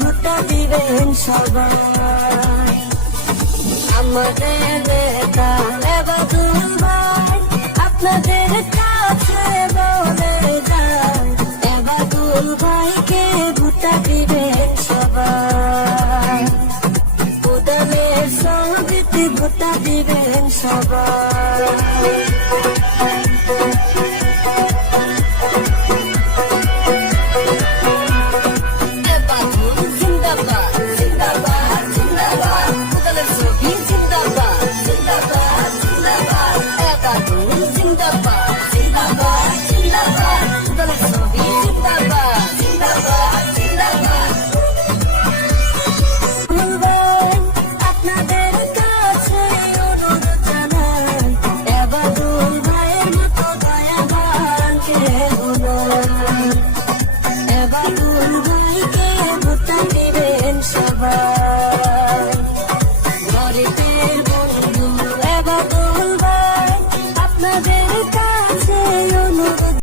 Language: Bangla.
ভোটটা দিবেন সবাই। আমাদের নেতা এবাদুল ভাই আপনাদের কাছে বলে যায়, এবাদুল ভাইকে ভোটটা দিবেন সবাই। উদানের সঙ্গীতে ভোটটা দিবেন সবাই। এবাদুল ভাইকে ভোটটা দিবেন সবাই।